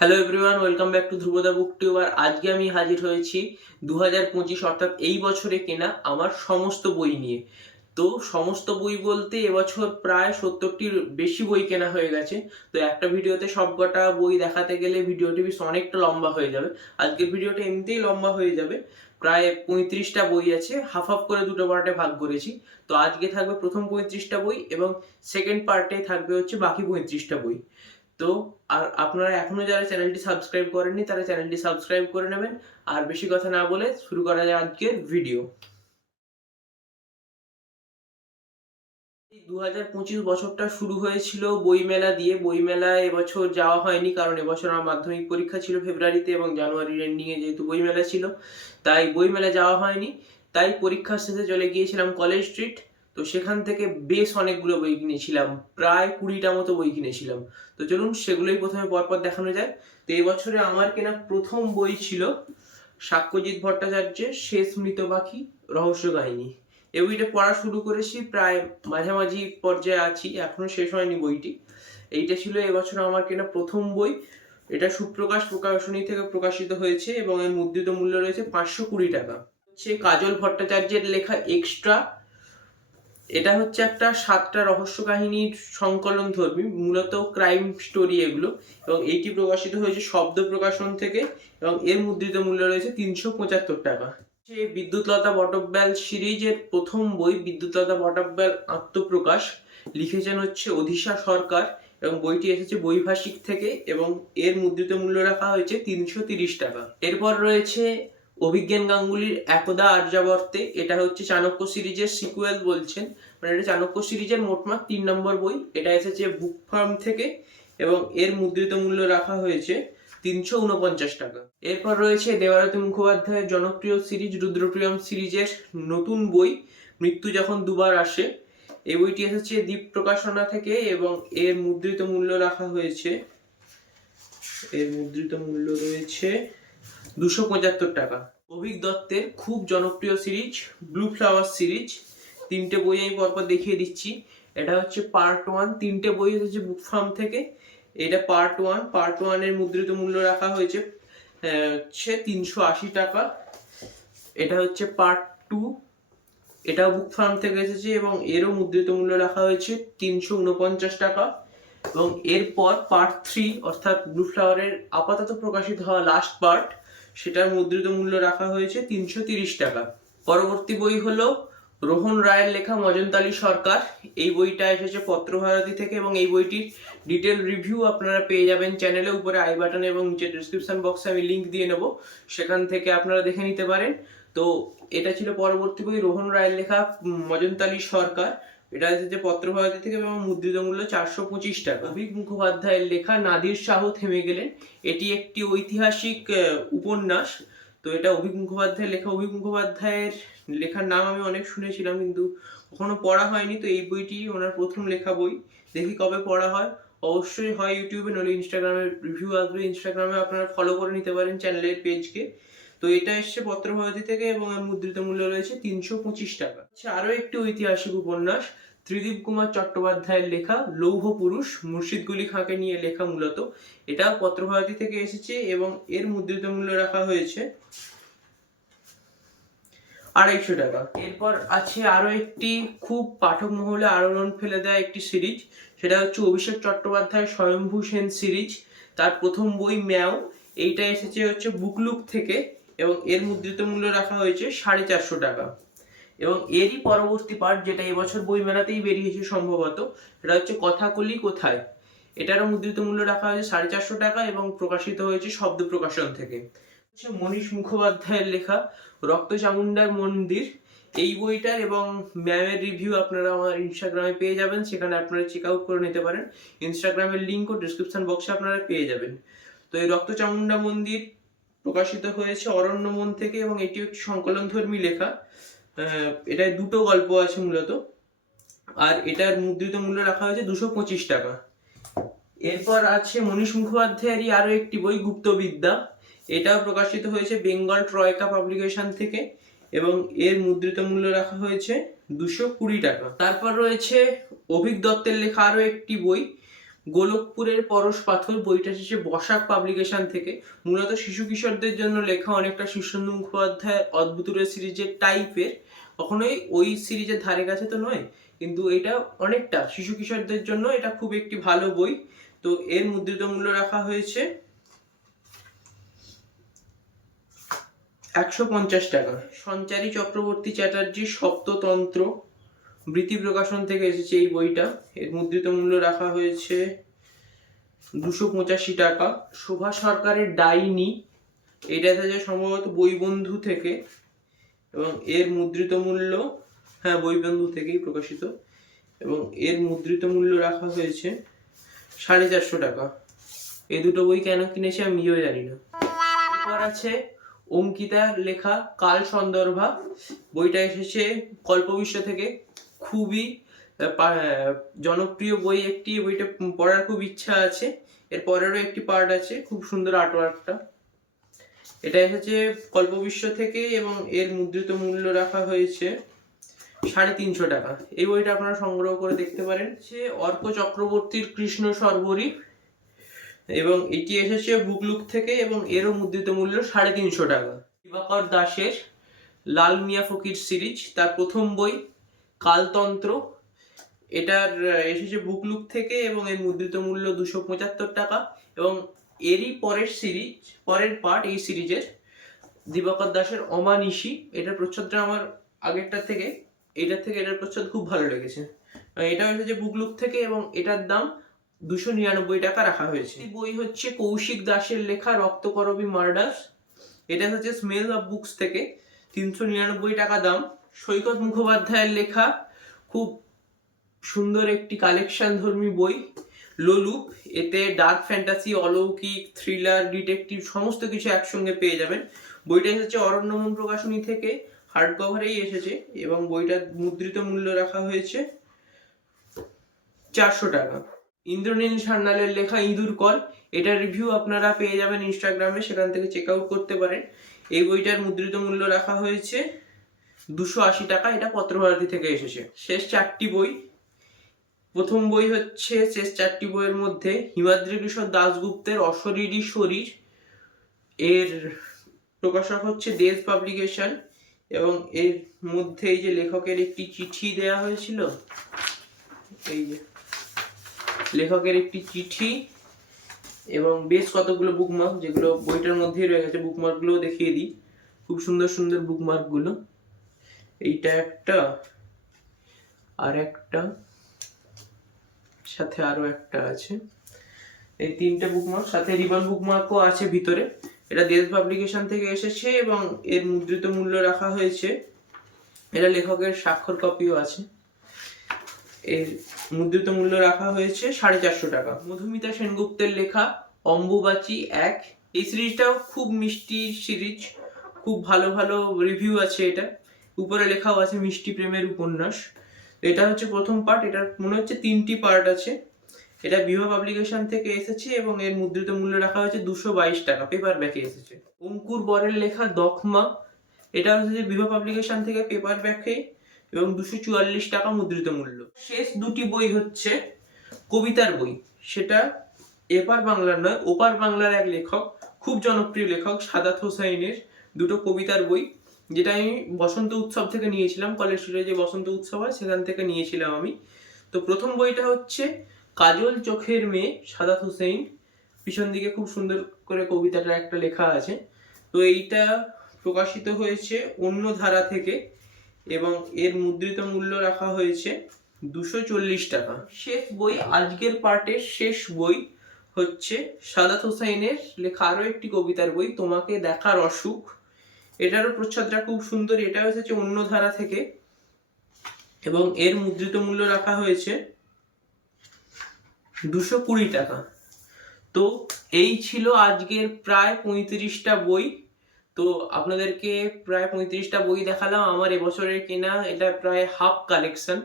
Hello everyone, welcome back to Dhrubada book tube. আর আজকে আমি হাজির হয়েছি 2025 অর্থাৎ এই বছরে কেনা আমার সমস্ত বই নিয়ে। তো সমস্ত বই বলতে এবছর প্রায় 70টির বেশি বই কেনা হয়ে গেছে। তো একটা ভিডিওতে সবকটা বই দেখাতে গেলে ভিডিওটি বেশ অনেকটা লম্বা হয়ে যাবে। আজকের ভিডিওটা এমনিতেই লম্বা হয়ে যাবে, প্রায় 35টা বই আছে, হাফ হাফ করে দুটো পার্টে ভাগ করেছি। তো আজকে থাকবে প্রথম 35টা বই এবং সেকেন্ড পার্টে থাকবে হচ্ছে বাকি 35টা বই। তো আর আপনারা এখনো যারা চ্যানেলটি সাবস্ক্রাইব করেননি তারা চ্যানেলটি সাবস্ক্রাইব করে নেবেন। আর বেশি কথা না বলে শুরু করা যায় আজকের ভিডিও। এই 2025 বছরটা শুরু হয়েছিল বইমেলা দিয়ে। বইমেলায় এবছর যাওয়া হয়নি, কারণ এবছর আমার মাধ্যমিক পরীক্ষা ছিল ফেব্রুয়ারিতে এবং জানুয়ারির এন্ডিংয়ে যেহেতু বইমেলা ছিল, তাই বইমেলা যাওয়া হয়নি। তাই পরীক্ষার শেষে চলে গিয়েছিলাম কলেজ স্ট্রিট। তো সেখান থেকে বেশ অনেকগুলো বই কিনেছিলাম, প্রায় 20টা মতো বই কিনেছিলাম। তো চলুন সেগুলোই প্রথমে পরপর দেখানো যায়। তো এই বছরে আমার কেনা প্রথম বই ছিল সাক্ষ্যজিৎ ভট্টাচার্যের শেষ মৃত পাখি রহস্য কাহিনী। এই বইটা পড়া শুরু করেছি, প্রায় মাঝামাঝি পর্যায়ে আছি, এখনো শেষ হয়নি বইটি। এইটা ছিল এবছর আমার কেনা প্রথম বই। এটা সুপ্রকাশ প্রকাশনী থেকে প্রকাশিত হয়েছে এবং এর মুদ্রিত মূল্য রয়েছে 520 টাকা। হচ্ছে কাজল ভট্টাচার্যের লেখা এক্সট্রা। এটা হচ্ছে একটা 7টা রহস্য কাহিনীর সংকলন ধর্মী, মূলত ক্রাইম স্টোরি এগুলো, এবং এইটি প্রকাশিত হয়েছে শব্দ প্রকাশন থেকে এবং এর মুদ্রিত মূল্য রয়েছে 375 টাকা। বিদ্যুৎলতা বটব্যাল সিরিজের প্রথম বই বিদ্যুৎলতা বটব্যাল আত্মপ্রকাশ, লিখেছেন হচ্ছে অধিশা সরকার এবং বইটি এসেছে বৈভাষিক থেকে এবং এর মুদ্রিত মূল্য রাখা হয়েছে 330 টাকা। এরপর রয়েছে অভিজ্ঞান গাঙ্গুলির একদা আর্যাবর্তে। এটা হচ্ছে চাণক্য সিরিজের সিকুয়েল বলছেন, মানে এটা চাণক্য সিরিজের মোটমাট 3 নম্বর বই। এটা এসেছে বুক ফার্ম থেকে এবং এর মুদ্রিত মূল্য রাখা হয়েছে 349 টাকা। এরপর রয়েছে দেবারতী মুখোপাধ্যায়ের জনপ্রিয় সিরিজ রুদ্রপ্রিয়ম সিরিজের নতুন বই মৃত্যু যখন দুবার আসে। এই বইটি এসেছে দ্বীপ প্রকাশনা থেকে এবং এর মুদ্রিত মূল্য রাখা হয়েছে, এর মুদ্রিত মূল্য রয়েছে 275 টাকা। অভিক দত্তের খুব জনপ্রিয় সিরিজ ব্লু ফ্লাওয়ার সিরিজ। 3টে বই আমি পরপর দেখিয়ে দিচ্ছি। এটা হচ্ছে পার্ট 1, 3টে বই এসেছে বুক ফার্ম থেকে। এটা পার্ট 1 এর মুদ্রিত মূল্য রাখা হয়েছে 380 টাকা। এটা হচ্ছে পার্ট 2, এটাও বুক ফার্ম থেকে এসেছে এবং এরও মুদ্রিত মূল্য রাখা হয়েছে 349 টাকা। এবং এরপর পার্ট 3 অর্থাৎ ব্লু ফ্লাওয়ারের আপাতত প্রকাশিত হওয়া লাস্ট পার্ট, সেটার মুদ্রিত মূল্য রাখা হয়েছে 330 টাকা। পরবর্তী বই হলো রোহন রায়ের লেখা মজনতালী সরকার। এই বইটা এসেছে পত্রভারতী থেকে এবং এই বইটির ডিটেল রিভিউ আপনারা পেয়ে যাবেন চ্যানেলে, উপরে আই বাটনে এবং নিচে ডিসক্রিপশন বক্সে আমি লিংক দিয়ে নেব, সেখান থেকে আপনারা দেখে নিতে পারেন। তো এটা ছিল পরবর্তী বই রোহন রায়ের লেখা মজনতালী সরকার। এটা এসেছে পত্রভারতী থেকে এবং মুদ্রিত মূল্য 425 টাকা। অভিক মুখোপাধ্যায়ের লেখা নাদির শাহ থেমে গেলেন। এটি একটি ঐতিহাসিক উপন্যাস। তো এটা অভিক মুখোপাধ্যায়ের লেখা। অভিক মুখোপাধ্যায়ের লেখার নাম আমি অনেক শুনেছিলাম কিন্তু কখনো পড়া হয়নি। তো এই বইটি ওনার প্রথম লেখা বই, দেখি কবে পড়া হয়। অবশ্যই হয় ইউটিউবে, নইলে ইনস্টাগ্রামে রিভিউ আসবে। ইনস্টাগ্রামে আপনারা ফলো করে নিতে পারেন চ্যানেলের পেজকে। তো এটা এসছে পত্রভারতী থেকে এবং এর মুদ্রিত মূল্য রয়েছে 325 টাকা। আরো একটি ঐতিহাসিক উপন্যাস ত্রিদীপ কুমার চট্টোপাধ্যায়ের লেখা লৌহ পুরুষ, মুর্শিদ কুলি খাঁকে নিয়ে লেখা মূলত। এটা পত্রভারতী থেকে এসেছে এবং এর মুদ্রিত মূল্য রাখা হয়েছে 250 টাকা। এরপর আছে আরো একটি খুব পাঠক মহলে আলোড়ন ফেলে দেয় একটি সিরিজ, সেটা হচ্ছে অভিষেক চট্টোপাধ্যায়ের স্বয়ম্ভু সেন সিরিজ। তার প্রথম বই ম্যাও, এইটা এসেছে হচ্ছে বুকলুক থেকে এবং এর মুদ্রিত মূল্য রাখা হয়েছে 450 টাকা। এবং এরই পরবর্তী পার্ট, যেটা এবছর বই মেলাতেই বেরিয়েছে সম্ভবত, সেটা হচ্ছে কথাকলি কোথায়। এটারও মুদ্রিত মূল্য রাখা হয়েছে 450 টাকা এবং প্রকাশিত হয়েছে শব্দ প্রকাশন থেকে। মনীষ মুখোপাধ্যায়ের লেখা রক্ত চামুন্ডার মন্দির। এই বইটার এবং ম্যামের রিভিউ আপনারা আমার ইনস্টাগ্রামে পেয়ে যাবেন, সেখানে আপনারা চেক আউট করে নিতে পারেন। ইনস্টাগ্রামের লিঙ্ক ও ডিসক্রিপশন বক্সে আপনারা পেয়ে যাবেন। তো এই রক্ত চামুন্ডা মন্দির প্রকাশিত হয়েছে অরণ্যমন থেকে এবং এটি একটি সংকলনধর্মী লেখা। এটায় 2টো গল্প আছে মূলত, আর এটার মুদ্রিত মূল্য রাখা হয়েছে 225 টাকা। এরপর আছে মনীষ মুখোপাধ্যায়েরই আরো একটি বই গুপ্তবিদ্যা। এটাও প্রকাশিত হয়েছে বেঙ্গল ট্রয়কা পাবলিকেশন থেকে এবং এর মুদ্রিত মূল্য রাখা হয়েছে 220 টাকা। তারপর রয়েছে অভিক দত্তের লেখা আরো একটি বই গোলকপুরের পরশ পাথর বইটা এসেছে বসাক পাবলিকেশন থেকে। মূলত শিশু কিশোরদের জন্য লেখা, অনেকটা শীর্ষেন্দু মুখোপাধ্যায়ের অদ্ভুতুরের সিরিজের টাইপের, কখনোই ওই সিরিজের ধারে কাছে তো নয়, কিন্তু এটা অনেকটা শিশু কিশোরদের জন্য এটা খুব একটি ভালো বই। তো এর মুদ্রিত মূল্য রাখা হয়েছে 150 টাকা। সঞ্চারী চক্রবর্তী চ্যাটার্জির সপ্ততন্ত্র বৃত্তি প্রকাশন থেকে এসেছে এই বইটা। এর মুদ্রিত মূল্য রাখা হয়েছে 285 টাকা। শোভা সরকারের ডাইনি, এটা এসেছে সম্ভবত বইবন্ধু থেকে, এবং এর মুদ্রিত মূল্য, হ্যাঁ বইবন্ধু থেকেই প্রকাশিত, এবং এর মুদ্রিত মূল্য রাখা হয়েছে 450 টাকা। এই দুটো বই কেন কিনেছি আমি নিজেও জানি না। এরপর আছে অঙ্কিতার লেখা কাল সন্দর্ভা, বইটা এসেছে কল্পবিশ্ব থেকে। খুবই জনপ্রিয় বই একটি, বইটা পড়ার খুব ইচ্ছা আছে। এর পরেরও একটি পার্ট আছে, খুব সুন্দর আর্টওয়ার্কটা। এটা এসেছে কল্পবিশ্ব থেকে এবং এর মুদ্রিত মূল্য রাখা হয়েছে 350 টাকা। এই বইটা আপনারা সংগ্রহ করে দেখতে পারেন। সে অর্ক চক্রবর্তীর কৃষ্ণ সর্বরী, এবং এটি এসেছে বুকলুক থেকে এবং এরও মুদ্রিত মূল্য 350 টাকা। দিবাকর দাসের লাল মিয়া ফকির সিরিজ, তার প্রথম বই কালতন্ত্র, এটার এসেছে বুকলুক থেকে এবং এর মুদ্রিত মূল্য 275 টাকা। এবং এরই পরের পার্ট এই সিরিজের দিবাকর দাসের অমানিশি, এটার প্রচ্ছদটা আমার আগেরটার থেকে এটার প্রচ্ছদ খুব ভালো লেগেছে। এটা এসেছে বুকলুক থেকে এবং এটার দাম 299 টাকা রাখা হয়েছে। এই বই হচ্ছে কৌশিক দাসের লেখা রক্তকরবী মার্ডার্স, এটা হচ্ছে স্মেল অফ বুকস থেকে, 399 টাকা দাম। সৈকত মুখোপাধ্যায়ের লেখা খুব সুন্দর একটি কালেকশন ধর্মী বই লোলুপ, এতে ডার্ক ফ্যান্টাসি, অলৌকিক, থ্রিলার, ডিটেকটিভ সমস্ত কিছু একসঙ্গে পেয়ে যাবেন। বইটা এসেছে অরণ্যমন প্রকাশনী থেকে, হার্ড কভারেই এসেছে এবং বইটার মুদ্রিত মূল্য রাখা হয়েছে 400 টাকা। ইন্দ্রনীল সান্যালের লেখা ইঁদুর কল, এটার রিভিউ আপনারা পেয়ে যাবেন ইনস্টাগ্রামে, সেখান থেকে চেক আউট করতে পারেন। এই বইটার মুদ্রিত মূল্য রাখা হয়েছে 280 টাকা। এটা পত্রভারতী থেকে এসেছে। শেষ 4টি বই, প্রথম বই হচ্ছে শেষ 4টি বইয়ের মধ্যে হিমাদ্রি কিশোর দাশগুপ্তের অশরীরী শরীর, এর প্রকাশক হচ্ছে দেশ পাবলিকেশন, এবং এর মধ্যে এই যে লেখকের একটি চিঠি দেয়া হয়েছিল, এই যে লেখকের একটি চিঠি এবং বেশ কতগুলো বুকমার্ক, যেগুলো বইটার মধ্যেই রয়ে গেছে। বুকমার্কগুলো দেখিয়ে দিই, খুব সুন্দর সুন্দর বুকমার্কগুলো। এইটা একটা, আর একটা, সাথে আরো একটা আছে। এই 3টে বুকমার্ক, সাথে রিবন বুকমার্কও আছে ভিতরে। এটা দেশ পাবলিকেশন থেকে এসেছে এবং এর মুদ্রিত মূল্য রাখা হয়েছে, এটা লেখকের স্বাক্ষর কপিও আছে, এর মুদ্রিত মূল্য রাখা হয়েছে 450 টাকা। মধুমিতা সেনগুপ্তের লেখা অম্বুবাচী 1, এই সিরিজটাও খুব মিষ্টি সিরিজ, খুব ভালো ভালো রিভিউ আছে। এটা উপরে লেখাও আছে মিষ্টি প্রেমের উপন্যাস। এটা হচ্ছে প্রথম পার্ট, এটার মনে হচ্ছে 3টি পার্ট আছে। এটা বিভা পাবলিকেশন থেকে এসেছে এবং এর মুদ্রিত মূল্য রাখা হয়েছে 222 টাকা, পেপার ব্যাকে এসেছে। অঙ্কুর বরের লেখা দখমা, এটা হচ্ছে বিভা পাবলিকেশন থেকে পেপার ব্যাকে এবং 244 টাকা মুদ্রিত মূল্য। শেষ 2টি বই হচ্ছে কবিতার বই, সেটা এপার বাংলার নয় ওপার বাংলার এক লেখক, খুব জনপ্রিয় লেখক সাদাত হোসাইনের 2টো কবিতার বই, যেটা আমি বসন্ত উৎসব থেকে নিয়েছিলাম। কলেজ স্ট্রিটে যে বসন্ত উৎসব হয় সেখান থেকে নিয়েছিলাম আমি। তো প্রথম বইটা হচ্ছে কাজল চোখের মেয়ে সাদাত হোসেন, পিছন দিকে খুব সুন্দর করে কবিতাটা একটা লেখা আছে। তো এইটা প্রকাশিত হয়েছে অন্য ধারা থেকে এবং এর মুদ্রিত মূল্য রাখা হয়েছে 240 টাকা। শেষ বই, আজকের পার্টের শেষ বই হচ্ছে সাদাত হোসাইনের লেখা আরো একটি কবিতার বই তোমাকে দেখার অসুখ, এটারও প্রচ্ছদটা খুব সুন্দর। এটা হচ্ছে অন্য ধারা থেকে এবং এর মুদ্রিত মূল্য রাখা হয়েছে 220 টাকা। তো এই ছিল আজকের প্রায় 35টা বই। তো আপনাদেরকে প্রায় 35টা বই দেখালাম আমার এবছরের কেনা, এটা প্রায় হাফ কালেকশন,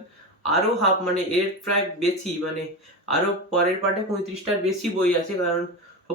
আরো হাফ মানে এর প্রায় বেশি, মানে আরো পরের পার্টে 35টার বেশি বই আছে, কারণ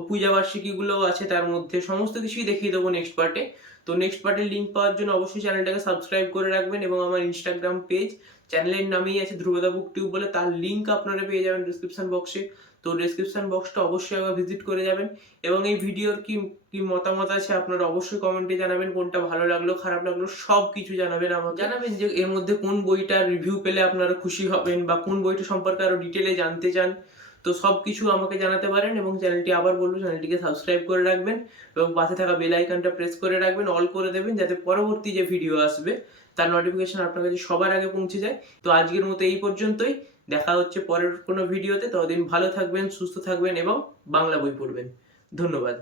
পূজা বার্ষিকীগুলোও আছে তার মধ্যে। সমস্ত কিছুই দেখিয়ে দেবো নেক্সট পার্টে। তো নেক্সট পার্টের লিঙ্ক পাওয়ার জন্য অবশ্যই চ্যানেলটাকে সাবস্ক্রাইব করে রাখবেন এবং আমার ইনস্টাগ্রাম পেজ চ্যানেলের নামেই আছে ধ্রুবদা বুক টিউব বলে, তার লিঙ্ক আপনারা পেয়ে যাবেন ডিসক্রিপশন বক্সে। তো ডেসক্রিপশন বক্সটা অবশ্যই একবার ভিজিট করে যাবেন এবং এই ভিডিওর কি কি মতামত আছে আপনারা অবশ্যই কমেন্টে জানাবেন, কোনটা ভালো লাগলো খারাপ লাগলো সব কিছু জানাবেন আমাকে। জানাবেন যে এর মধ্যে কোন বইটার রিভিউ পেলে আপনারা খুশি হবেন বা কোন বইটা সম্পর্কে আরো ডিটেলে জানতে চান। তো সব কিছু আমাকে জানাতে পারেন এবং চ্যানেলটি আবার বলবো চ্যানেলটিকে সাবস্ক্রাইব করে রাখবেন এবং পাশে থাকা বেল আইকনটা প্রেস করে রাখবেন, অল করে দেবেন, যাতে পরবর্তী যে ভিডিও আসবে তার নোটিফিকেশন আপনার কাছে সবার আগে পৌঁছে যায়। তো আজকের মতো এই পর্যন্তই, দেখা হচ্ছে পরের কোনো ভিডিওতে। ততদিন ভালো থাকবেন, সুস্থ থাকবেন এবং বাংলা বই পড়বেন। ধন্যবাদ।